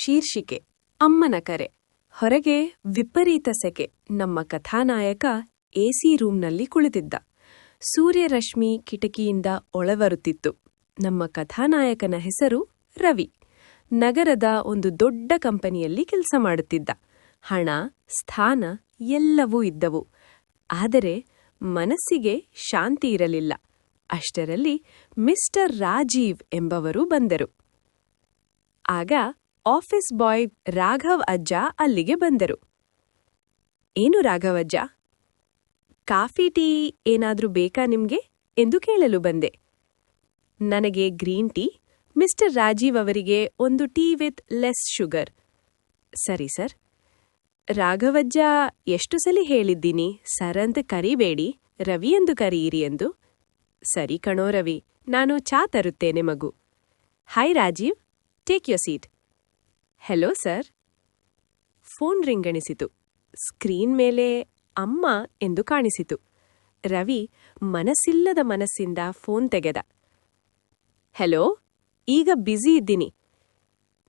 ಶೀರ್ಷಿಕೆ ಅಮ್ಮನ ಕರೆ. ಹೊರಗೆ ವಿಪರೀತ ಸೆಕೆ. ನಮ್ಮ ಕಥಾನಾಯಕ ಎಸಿ ರೂಂನಲ್ಲಿ ಕುಳಿತಿದ್ದ. ಸೂರ್ಯರಶ್ಮಿ ಕಿಟಕಿಯಿಂದ ಒಳಬರುತ್ತಿತ್ತು. ನಮ್ಮ ಕಥಾನಾಯಕನ ಹೆಸರು ರವಿ. ನಗರದ ಒಂದು ದೊಡ್ಡ ಕಂಪನಿಯಲ್ಲಿ ಕೆಲಸ ಮಾಡುತ್ತಿದ್ದ. ಹಣ, ಸ್ಥಾನ ಎಲ್ಲವೂ ಇದ್ದವು. ಆದರೆ ಮನಸ್ಸಿಗೆ ಶಾಂತಿ ಇರಲಿಲ್ಲ. ಅಷ್ಟರಲ್ಲಿ ಮಿಸ್ಟರ್ ರಾಜೀವ್ ಎಂಬವರು ಬಂದರು. ಆಗ ಆಫೀಸ್ ಬಾಯ್ ರಾಘವ್ ಅಜ್ಜ ಅಲ್ಲಿಗೆ ಬಂದರು. ಏನು ರಾಘವ್ ಅಜ್ಜ, ಕಾಫಿ ಟೀ ಏನಾದ್ರೂ ಬೇಕಾ ನಿಮ್ಗೆ ಎಂದು ಕೇಳಲು ಬಂದೆ. ನನಗೆ ಗ್ರೀನ್ ಟೀ, ಮಿಸ್ಟರ್ ರಾಜೀವ್ ಅವರಿಗೆ ಒಂದು ಟೀ ವಿತ್ ಲೆಸ್ ಶುಗರ್. ಸರಿ ಸರ್. ರಾಘವಜ್ಜ, ಎಷ್ಟು ಸಲ ಹೇಳಿದ್ದೀನಿ ಸರ್ ಅಂತ ಕರಿಬೇಡಿ, ರವಿ ಎಂದು ಕರೆಯಿರಿ ಎಂದು. ಸರಿ ಕಣೋ ರವಿ, ನಾನು ಚಾ ತರುತ್ತೇನೆ ಮಗು. Hi Rajiv, take your seat. Hello sir. Phone ರಿಂಗಣಿಸಿತು. ಸ್ಕ್ರೀನ್ ಮೇಲೆ ಅಮ್ಮ ಎಂದು ಕಾಣಿಸಿತು. ರವಿ ಮನಸ್ಸಿಲ್ಲದ ಮನಸ್ಸಿಂದ ಫೋನ್ ತೆಗೆದ. ಹೆಲೋ, ಈಗ ಬ್ಯುಸಿ ಇದ್ದೀನಿ.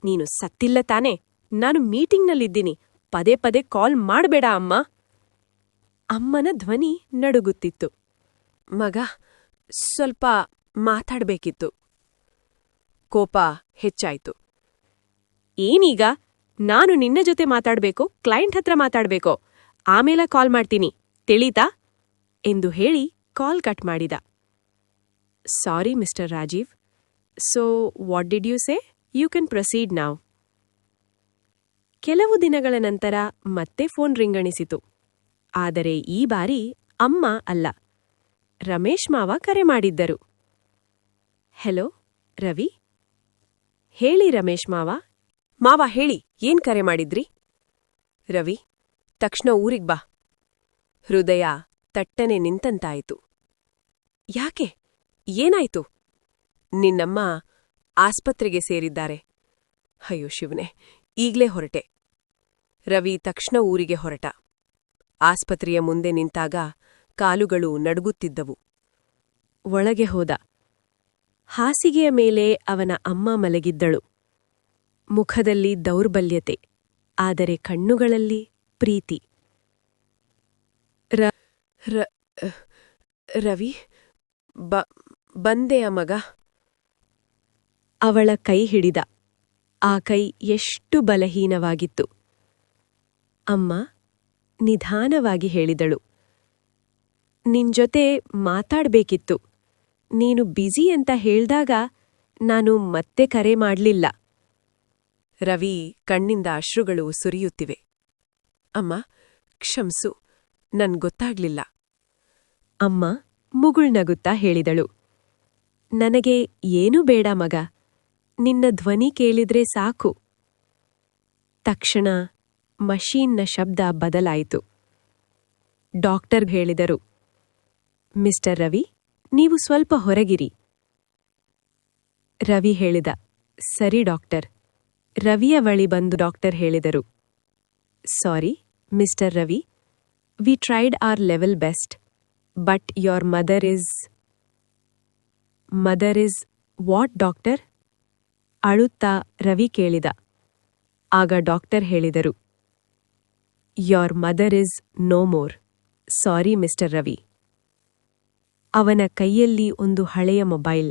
ನೀನು ಸತ್ತಿಲ್ಲ ತಾನೆ? ನಾನು ಮೀಟಿಂಗ್ನಲ್ಲಿದ್ದೀನಿ. ಪದೇ ಪದೇ ಕಾಲ್ ಮಾಡ್ಬೇಡ ಅಮ್ಮ. ಅಮ್ಮನ ಧ್ವನಿ ನಡುಗುತ್ತಿತ್ತು. ಮಗ, ಸ್ವಲ್ಪ ಮಾತಾಡ್ಬೇಕಿತ್ತು. ಕೋಪ ಹೆಚ್ಚಾಯ್ತು. ಏನೀಗ? ನಾನು ನಿನ್ನ ಜೊತೆ ಮಾತಾಡ್ಬೇಕೋ ಕ್ಲೈಂಟ್ ಹತ್ರ ಮಾತಾಡ್ಬೇಕೋ? ಆಮೇಲೆ ಕಾಲ್ ಮಾಡ್ತೀನಿ, ತಿಳಿತಾ? ಎಂದು ಹೇಳಿ ಕಾಲ್ ಕಟ್ ಮಾಡಿದ. Sorry mister Rajeev. So what did you say? You can proceed now. ಕೆಲವು ದಿನಗಳ ನಂತರ ಮತ್ತೆ ಫೋನ್ ರಿಂಗಣಿಸಿತು. ಆದರೆ ಈ ಬಾರಿ ಅಮ್ಮ ಅಲ್ಲ, ರಮೇಶ್ ಮಾವ ಕರೆ ಮಾಡಿದ್ದರು. ಹೆಲೋ ರವಿ. ಹೇಳಿ ರಮೇಶ್ ಮಾವ. ಮಾವ ಹೇಳಿ, ಏನ್ ಕರೆ ಮಾಡಿದ್ರಿ? ರವಿ, ತಕ್ಷಣ ಊರಿಗ್ ಬಾ. ಹೃದಯ ತಟ್ಟನೆ ನಿಂತಂತಾಯಿತು. ಯಾಕೆ? ಏನಾಯ್ತು? ನಿನ್ನಮ್ಮ ಆಸ್ಪತ್ರೆಗೆ ಸೇರಿದ್ದಾರೆ. ಅಯ್ಯೋ ಶಿವನೇ, ಈಗ್ಲೇ ಹೊರಟೆ. ರವಿ ತಕ್ಷಣ ಊರಿಗೆ ಹೊರಟ. ಆಸ್ಪತ್ರೆಯ ಮುಂದೆ ನಿಂತಾಗ ಕಾಲುಗಳು ನಡುಗುತ್ತಿದ್ದವು. ಒಳಗೆ ಹೋದ. ಹಾಸಿಗೆಯ ಮೇಲೆ ಅವನ ಅಮ್ಮ ಮಲಗಿದ್ದಳು. ಮುಖದಲ್ಲಿ ದೌರ್ಬಲ್ಯತೆ, ಆದರೆ ಕಣ್ಣುಗಳಲ್ಲಿ ಪ್ರೀತಿ. ರವಿ, ಬಂದೆಯ ಮಗ. ಅವಳ ಕೈ ಹಿಡಿದ. ಆ ಕೈ ಎಷ್ಟು ಬಲಹೀನವಾಗಿತ್ತು. ಅಮ್ಮ ನಿಧಾನವಾಗಿ ಹೇಳಿದಳು, ನಿನ್ಜೊತೆ ಮಾತಾಡ್ಬೇಕಿತ್ತು. ನೀನು ಬ್ಯುಸಿ ಅಂತ ಹೇಳ್ದಾಗ ನಾನು ಮತ್ತೆ ಕರೆ ಮಾಡ್ಲಿಲ್ಲ. ರವಿ ಕಣ್ಣಿಂದ ಅಶ್ರುಗಳು ಸುರಿಯುತ್ತಿವೆ. ಅಮ್ಮ, ಕ್ಷಮ್ಸು, ಗೊತ್ತಾಗ್ಲಿಲ್ಲ. ಅಮ್ಮ ಮುಗುಳ್ನಗುತ್ತಾ ಹೇಳಿದಳು, ನನಗೆ ಏನೂ ಬೇಡ ಮಗ, ನಿನ್ನ ಧ್ವನಿ ಕೇಳಿದ್ರೆ ಸಾಕು. ತಕ್ಷಣ ಮಷೀನ್ನ ಶಬ್ದ ಬದಲಾಯಿತು. ಡಾಕ್ಟರ್ ಹೇಳಿದರು, ಮಿಸ್ಟರ್ ರವಿ, ನೀವು ಸ್ವಲ್ಪ ಹೊರಗಿರಿ. ರವಿ ಹೇಳಿದ, ಸರಿ ಡಾಕ್ಟರ್. ರವಿಯ ಬಳಿ ಬಂದು ಡಾಕ್ಟರ್ ಹೇಳಿದರು, sorry mister Ravi, we tried our level best, but your mother is what doctor? ಅಳುತ್ತಾ ರವಿ ಕೇಳಿದ. ಆಗ ಡಾಕ್ಟರ್ ಹೇಳಿದರು, your mother is no more. Sorry mister Ravi. ಅವನ ಕೈಯಲ್ಲಿ ಒಂದು ಹಳೆಯ ಮೊಬೈಲ್.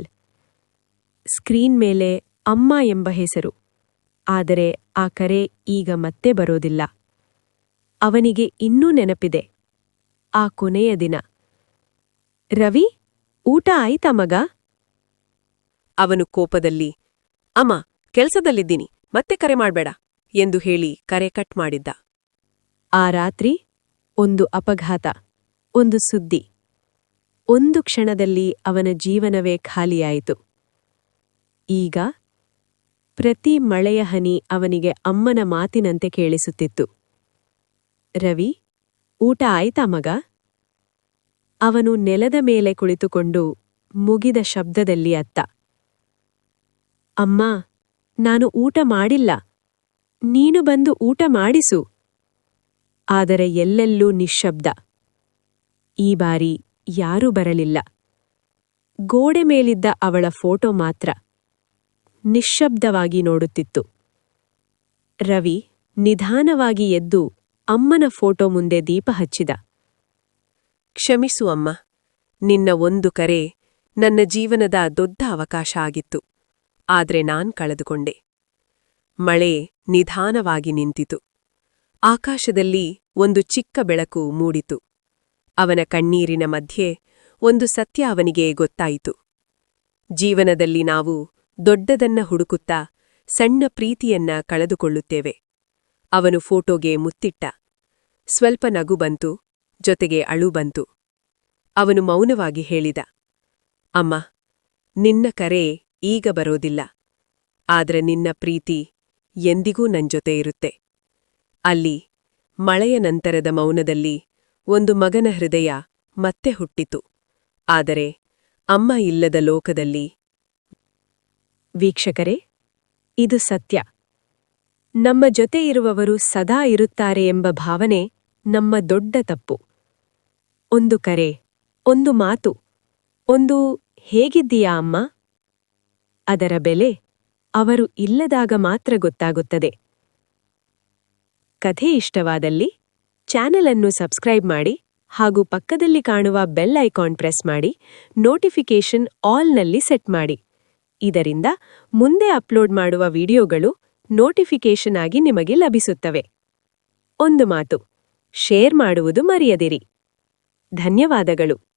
ಸ್ಕ್ರೀನ್ ಮೇಲೆ ಅಮ್ಮ ಎಂಬ ಹೆಸರು. ಆದರೆ ಆ ಕರೆ ಈಗ ಮತ್ತೆ ಬರೋದಿಲ್ಲ. ಅವನಿಗೆ ಇನ್ನೂ ನೆನಪಿದೆ ಆ ಕೊನೆಯ ದಿನ. ರವಿ, ಊಟ ಆಯ್ತಾ ಮಗ? ಅವನು ಕೋಪದಲ್ಲಿ, ಅಮ್ಮ, ಕೆಲ್ಸದಲ್ಲಿದ್ದೀನಿ, ಮತ್ತೆ ಕರೆ ಮಾಡ್ಬೇಡ ಎಂದು ಹೇಳಿ ಕರೆ ಕಟ್ ಮಾಡಿದ್ದ. ಆ ರಾತ್ರಿ ಒಂದು ಅಪಘಾತ, ಒಂದು ಸುದ್ದಿ. ಒಂದು ಕ್ಷಣದಲ್ಲಿ ಅವನ ಜೀವನವೇ ಖಾಲಿಯಾಯಿತು. ಈಗ ಪ್ರತಿ ಮಳೆಯ ಹನಿ ಅವನಿಗೆ ಅಮ್ಮನ ಮಾತಿನಂತೆ ಕೇಳಿಸುತ್ತಿತ್ತು. ರವಿ, ಊಟ ಆಯ್ತಾ ಮಗ? ಅವನು ನೆಲದ ಮೇಲೆ ಕುಳಿತುಕೊಂಡು ಮುಗಿದ ಶಬ್ದದಲ್ಲಿ ಅತ್ತ. ಅಮ್ಮ, ನಾನು ಊಟ ಮಾಡಿಲ್ಲ. ನೀನು ಬಂದು ಊಟ ಮಾಡಿಸು. ಆದರೆ ಎಲ್ಲೆಲ್ಲೂ ನಿಶ್ಶಬ್ದ. ಈ ಬಾರಿ ಯಾರೂ ಬರಲಿಲ್ಲ. ಗೋಡೆ ಮೇಲಿದ್ದ ಅವಳ ಫೋಟೋ ಮಾತ್ರ ನಿಶ್ಶಬ್ದವಾಗಿ ನೋಡುತ್ತಿತ್ತು. ರವಿ ನಿಧಾನವಾಗಿ ಎದ್ದು ಅಮ್ಮನ ಫೋಟೋ ಮುಂದೆ ದೀಪ ಹಚ್ಚಿದ. ಕ್ಷಮಿಸು ಅಮ್ಮ, ನಿನ್ನ ಒಂದು ಕರೆ ನನ್ನ ಜೀವನದ ದೊಡ್ಡ ಅವಕಾಶ ಆಗಿತ್ತು. ಆದ್ರೆ ನಾನ್ ಕಳೆದುಕೊಂಡೆ. ಮಳೆ ನಿಧಾನವಾಗಿ ನಿಂತಿತು. ಆಕಾಶದಲ್ಲಿ ಒಂದು ಚಿಕ್ಕ ಬೆಳಕು ಮೂಡಿತು. ಅವನ ಕಣ್ಣೀರಿನ ಮಧ್ಯೆ ಒಂದು ಸತ್ಯ ಅವನಿಗೆ ಗೊತ್ತಾಯಿತು. ಜೀವನದಲ್ಲಿ ನಾವು ದೊಡ್ಡದನ್ನ ಹುಡುಕುತ್ತಾ ಸಣ್ಣ ಪ್ರೀತಿಯನ್ನ ಕಳೆದುಕೊಳ್ಳುತ್ತೇವೆ. ಅವನು ಫೋಟೋಗೆ ಮುತ್ತಿಟ್ಟ. ಸ್ವಲ್ಪ ನಗು ಬಂತು, ಜೊತೆಗೆ ಅಳು ಬಂತು. ಅವನು ಮೌನವಾಗಿ ಹೇಳಿದ, ಅಮ್ಮ, ನಿನ್ನ ಕರೆ ಈಗ ಬರೋದಿಲ್ಲ. ಆದ್ರೆ ನಿನ್ನ ಪ್ರೀತಿ ಎಂದಿಗೂ ನನ್ಜೊತೆ ಇರುತ್ತೆ. ಅಲ್ಲಿ ಮಳೆಯ ನಂತರದ ಮೌನದಲ್ಲಿ ಒಂದು ಮಗನ ಹೃದಯ ಮತ್ತೆ ಹುಟ್ಟಿತು. ಆದರೆ ಅಮ್ಮ ಇಲ್ಲದ ಲೋಕದಲ್ಲಿ. ವೀಕ್ಷಕರೇ, ಇದು ಸತ್ಯ. ನಮ್ಮ ಜೊತೆ ಇರುವವರು ಸದಾ ಇರುತ್ತಾರೆ ಎಂಬ ಭಾವನೆ ನಮ್ಮ ದೊಡ್ಡ ತಪ್ಪು. ಒಂದು ಕರೆ, ಒಂದು ಮಾತು, ಒಂದು ಹೇಗಿದ್ದೀಯಾ ಅಮ್ಮ? ಅದರ ಬೆಲೆ ಅವರು ಇಲ್ಲದಾಗ ಮಾತ್ರ ಗೊತ್ತಾಗುತ್ತದೆ. ಕಥೆ ಇಷ್ಟವಾದಲ್ಲಿ ಚಾನೆಲ್ ಅನ್ನು ಸಬ್ಸ್ಕ್ರೈಬ್ ಮಾಡಿ ಹಾಗೂ ಪಕ್ಕದಲ್ಲಿ ಕಾಣುವ ಬೆಲ್ ಐಕಾನ್ ಪ್ರೆಸ್ ಮಾಡಿ ನೋಟಿಫಿಕೇಷನ್ ಆಲ್ನಲ್ಲಿ ಸೆಟ್ ಮಾಡಿ. ಇದರಿಂದ ಮುಂದೆ ಅಪ್ಲೋಡ್ ಮಾಡುವ ವಿಡಿಯೋಗಳು ನೋಟಿಫಿಕೇಷನ್ ಆಗಿ ನಿಮಗೆ ಲಭಿಸುತ್ತವೆ. ಒಂದು ಮಾತು, ಶೇರ್ ಮಾಡುವುದು ಮರೆಯದಿರಿ. ಧನ್ಯವಾದಗಳು.